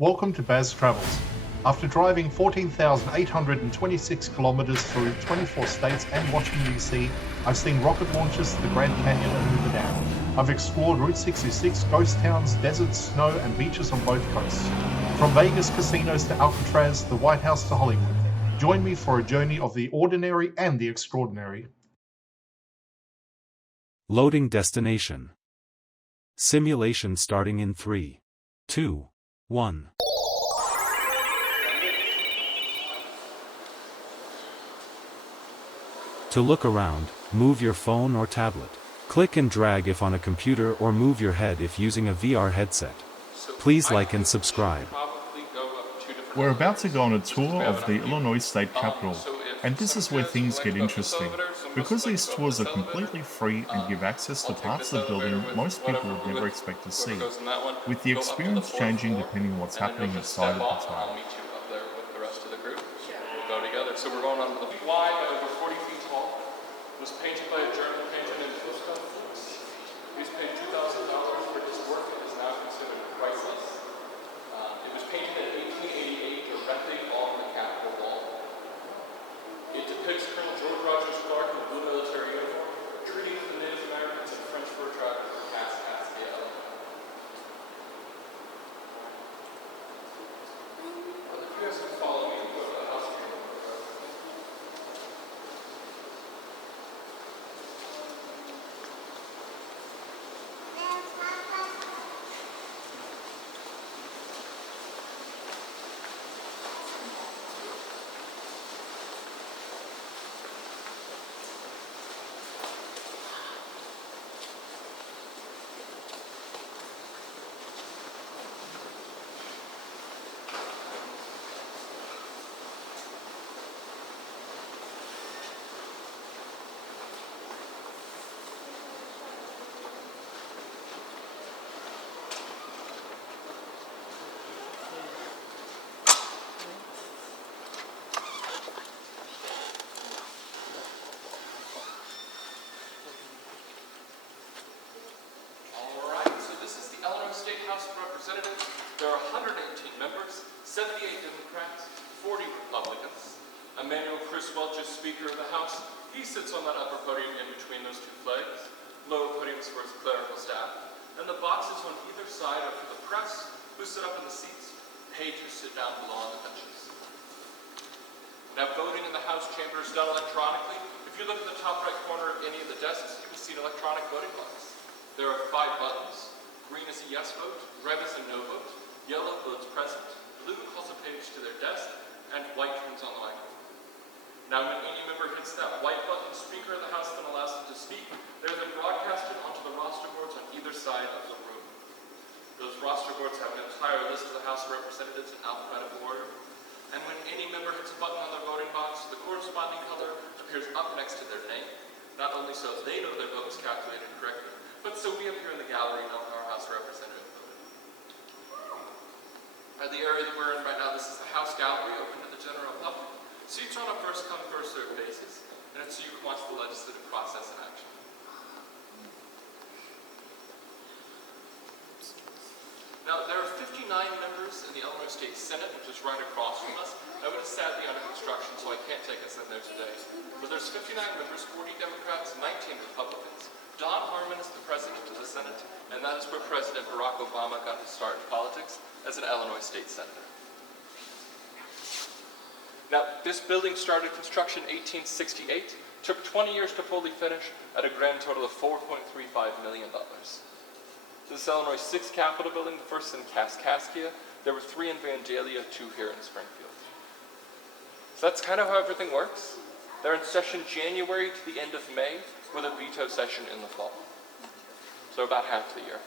Welcome to Baz Travels. After driving 14,826 kilometers through 24 states and Washington, D.C., I've seen rocket launches to the Grand Canyon and Hoover Dam. I've explored Route 66, ghost towns, deserts, snow, and beaches on both coasts. From Vegas casinos to Alcatraz, the White House to Hollywood. Join me for a journey of the ordinary and the extraordinary. Loading destination. Simulation starting in 3, 2, 1. To look around, move your phone or tablet. Click and drag if on a computer or move your head if using a VR headset. Please like and subscribe. We're about to go on a tour of the Illinois State Capitol, and this is where things get interesting, because these tours are completely free and give access to parts of the building most people would never expect to see, with the experience changing depending on what's happening inside at the time. So we're going on wide by over 40 feet tall. It was painted by a German painter named Tuba. He's paid $2,000 for his work and is now considered priceless. It was painted in 1888 directly on the Capitol wall. It depicts Colonel George Rogers Clark in blue military uniform, treating the Native Americans and French fur traffickers for Tallahassee. Well, if you guys can follow me, we'll go to the house. There are 118 members, 78 Democrats, 40 Republicans. Emanuel Chris Welch is Speaker of the House. He sits on that upper podium in between those two flags. Lower podiums for his clerical staff. And the boxes on either side are for the press, who sit up in the seats, paid to sit down below on the benches. Now, voting in the House chamber is done electronically. If you look at the top right corner of any of the desks, you can see an electronic voting box. There are 5 buttons. Green is a yes vote, red is a no vote, yellow votes present, blue calls a page to their desk, and white turns on the microphone. Now when any member hits that white button, Speaker of the House then allows them to speak. They're then broadcasted onto the roster boards on either side of the room. Those roster boards have an entire list of the House of Representatives in alphabetical order. And when any member hits a button on their voting box, the corresponding color appears up next to their name, not only so they know their vote was calculated correctly, but so we up here in the gallery know our House Representative voted. The area that we're in right now, this is the House Gallery, open to the general public. Seats are on a first-come, first-served basis, and it's you who wants the legislative process in action. Now, there are 59 members in the Illinois State Senate, which is right across from us. That one is sadly under construction, so I can't take us in there today. But there's 59 members, 40 Democrats, 19 Republicans. Don Harmon is the president of the Senate, and that is where President Barack Obama got his start in politics, as an Illinois state senator. Now, this building started construction in 1868, took 20 years to fully finish, at a grand total of $4.35 million. This is Illinois' 6th Capitol building, the first in Kaskaskia. There were 3 in Vandalia, 2 here in Springfield. So that's kind of how everything works. They're in session January to the end of May, with a veto session in the fall. So about half the year.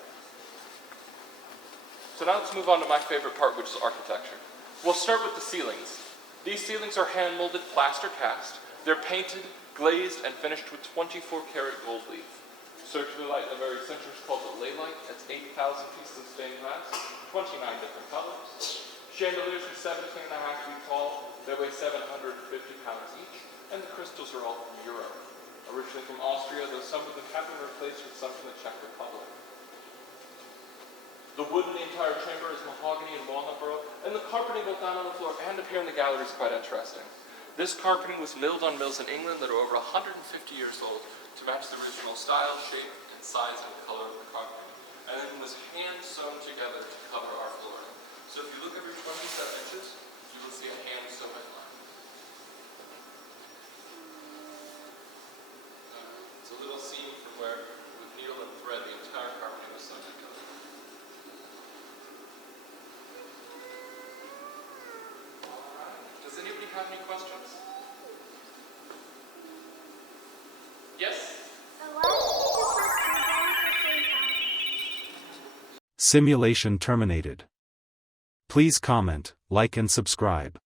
So now let's move on to my favorite part, which is architecture. We'll start with the ceilings. These ceilings are hand-molded plaster cast. They're painted, glazed, and finished with 24-karat gold leaf. Circular light in the very center is called the ley light. That's 8,000 pieces of stained glass, 29 different colors. Chandeliers are 17.5 feet tall. They weigh 750 pounds each, and the crystals are all from Europe. Originally from Austria, though some of them have been replaced with some from the Czech Republic. The wood in the entire chamber is mahogany and walnut burl, then the carpeting both down on the floor and up here in the gallery is quite interesting. This carpeting was milled on mills in England that are over 150 years old to match the original style, shape, and size and color of the carpeting. And then it was hand sewn together to cover our flooring. So if you look every 27 inches, you will see a hand sewn line. It's a little seam from where, with needle and thread, the entire carpeting was sewn together. Does anybody have any questions? Yes? Simulation terminated. Please comment, like and subscribe.